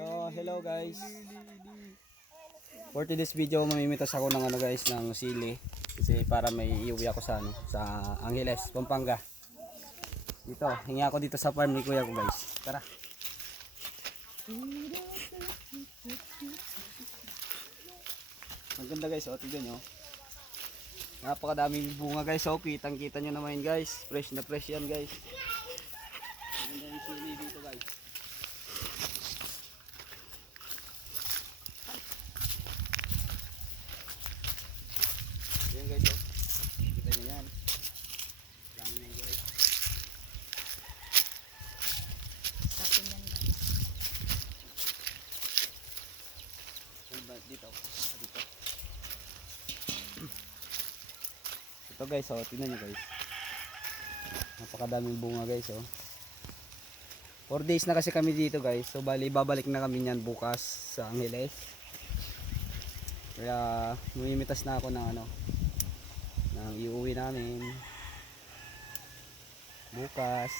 So, hello guys. For today's video, mamimitas ako ng guys, ng sili. Kasi para may iuwi ako sa sa Angeles, Pampanga. Dito, hingi ako dito sa farm ni kuya ko guys. Tara. Ang ganda guys, oh, tignan nyo. Napakadaming bunga guys, oh, kitang-kita nyo naman guys. Fresh na fresh yan guys. Ang ganda yung sili dito guys. Yan guys, oh. Kita nyo yan. Dami yan guys. Sa akin yan guys. Dito. Dito. Ito guys, oh, tingnan nyo guys. Napakadaming bunga guys, oh. 4 days na kasi kami dito guys. So bali babalik na kami niyan bukas sa Angeles. Kaya mamimitas na ako ng ng iuwi namin bukas.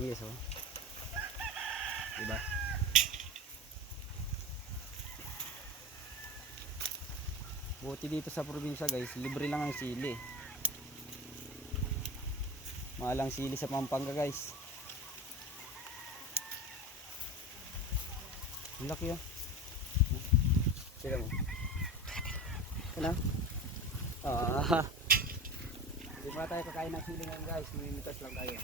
Yes, oh. Diba? Buti dito sa probinsya guys, libre lang ang sili. Mahalang sili sa Pampanga guys. Ang laki yun. Sila mo. Ano? Hindi pa tayo kakain ng sili ngayon guys. Mamimitas lang tayo.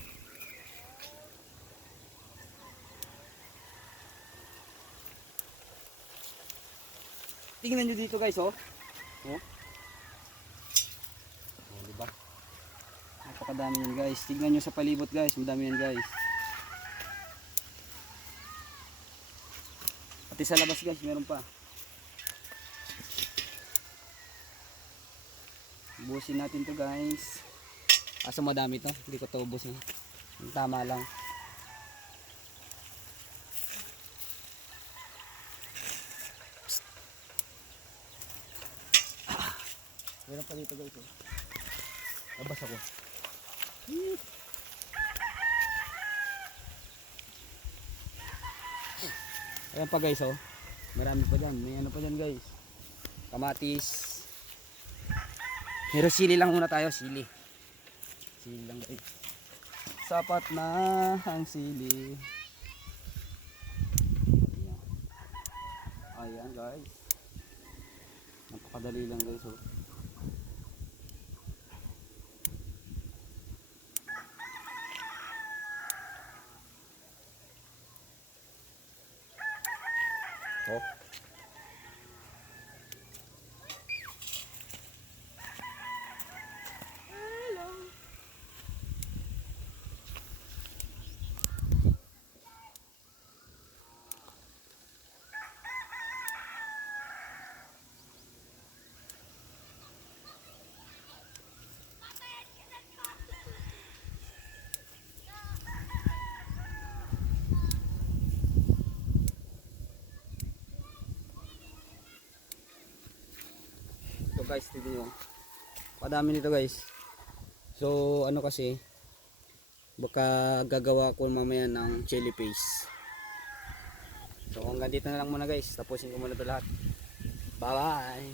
Tingnan nyo dito guys, oh. Oh. Oh, diba? Napakadami yan guys. Tingnan nyo sa palibot guys. Madami yan guys. Pati sa labas guys, meron pa. Ubusin natin to guys. Asa madami to. Hindi ko to ubusin. Tama lang. Meron pa dito guys, oh. Labas ako. Ayan pa guys, oh. Marami pa dyan. May ano pa dyan guys. Kamatis. Pero sili lang muna tayo. Sili lang guys. Sapat na ang sili. Ayan guys. Napakadali lang guys, oh. Oh. Hello. Ito guys, tignan nyo. Padami nito guys. So ano kasi, baka gagawa ko mamaya ng chili paste. So hanggang dito na lang muna guys. Tapusin ko muna ito lahat. Bye bye.